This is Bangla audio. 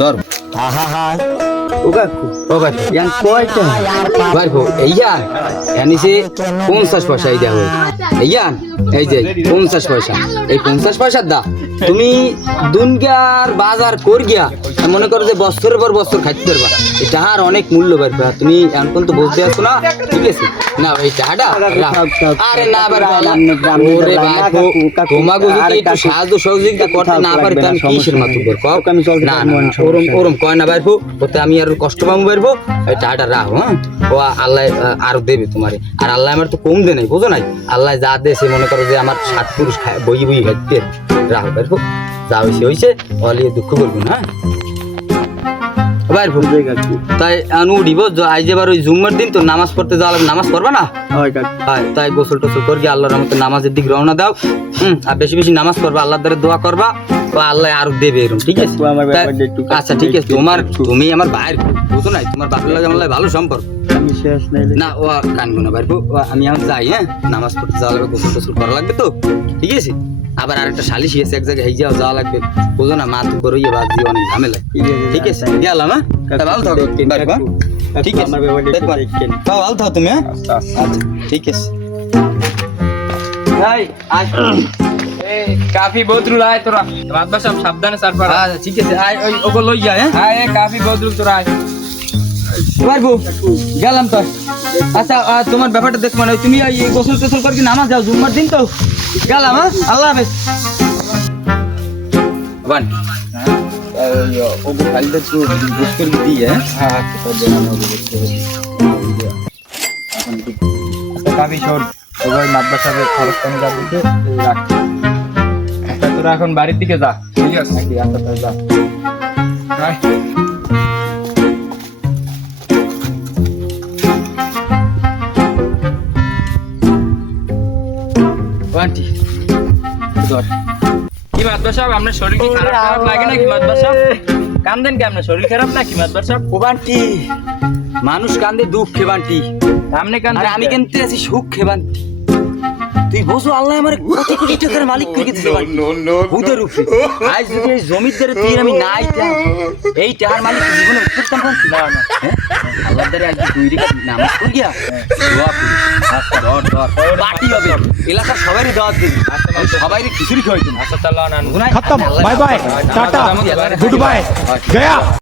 ধর এনিসে 50 পয়সা এই দেওয়া এই যে 50 পয়সা এই 50 পয়সা দা তুমি দুনগার বাজার কর গিয়া মনে করো যে বছরের পর বছর খাইতে পারবা এই টাকার অনেক মূল্য পারবা তুমি এখন তো বুঝতে পারছো না ঠিক আছে না এই টাকাটা আরে না ওরে ভাই তোমাকে যদি একটু সাহায্য সহযোগিতা করতে না পারি আমি কিসের মাধ্যমে করব আমি চলতে না ওরম ওরম কয় না বাইরবো ওতে আমি আর কষ্ট পাবো বাইরবো এই টাকাটা রাখো হ্যাঁ ও আল্লাহ আরো দেবে তোমারে আর আল্লাহ আমার তো কম দে নাই বুঝো নাই আল্লাহ যা দে সে মনে করো যে আমার 7 পুরুষ বই বই খাইতে রাখো বাইরবো যা হইছে অলিয়ে দুঃখ করবো না বাইরবো তাই আনু উঠিব আজ এবার ওই জুম্মার দিন তো নামাজ পড়তে যাওয়া লাগবে নামাজ পড়বা না হয় তাই গোসল টোসল করি আল্লাহর রহমতে নামাজের দিক রওনা দাও আর বেশি বেশি নামাজ পড়বা আল্লাহর দ্বারা দোয়া করবা তো আল্লাহ আরো দেবে এরকম ঠিক আছে আচ্ছা ঠিক আছে তুমি আমার ভাইয়ের বুঝো নাই তোমার বাপের লাগে আমার ভালো সম্পর্ক না ও কানবো না বাইরবো আমি এখন যাই হ্যাঁ নামাজ পড়তে যাওয়া লাগবে গোসল টোসল করা লাগবে তো ঠিক আছে আবার আরেকটা শালিশ এসে এক জায়গায় যাও যাওয়া লাগবে বুঝো না মা তুই করো বাদ দিয়ে অনেক ঝামেলা ঠিক আছে গেলাম হ্যাঁ ভালো থাকো ঠিক আছে ভালো থাকো তুমি হ্যাঁ আচ্ছা ঠিক আছে काफी बदरुल आए तोरा बादशाह सब सावधान सर पर আচ্ছা ঠিক আছে আয় ওই ওগো লই যা হ্যাঁ आए काफी बदरुल तोरा পারবো গেলাম তো আচ্ছা তোমার ব্যাপারটা দেখ মানে তুমি এই গোসল টোসল করে কি নামাজ যাও জুম্মার দিন তো গেলাম হ্যাঁ আল্লাহ হাফেজ বান ওগো খালিদা তো বুঝ করে দিয়ে হ্যাঁ তো দেনা হবে अच्छा काफी छोड़ ওই মাদ্রাসাতে খরচ কম যাবে তো রাখ আচ্ছা তোরা এখন বাড়ির দিকে যা ঠিক আছে নাকি আচ্ছা তাই যা বাই বান্টি ধর কি মাদ্রাসা আপনার শরীর কি খারাপ লাগে নাকি মাদ্রাসা কান্দেন কি আপনার শরীর খারাপ নাকি মাদ্রাসা ও বান্টি মানুষ কান্দে দুঃখে বান্টি সামনে কান্দেন আর আমি কেনতে আছি সুখে বান্টি তুই বোঝো আল্লাহ আমার কোটি কোটি টাকার মালিক করে দিয়েছে ভূতের উপরে আজ যদি এই জমিদারে তুই আমি নাই এই টাকার মালিক জীবনে উঠতাম না না আল্লাহ দ্বারে আজ দুই রেখা নামাজ পড় গিয়া দোয়া করি আচ্ছা ধর পার্টি হবে এলাকার সবারই দাওয়াত দিবি সবাইরে খিচুড়ি খাওয়াইতেন আচ্ছা চলো না खत्म bye bye tata good bye गया।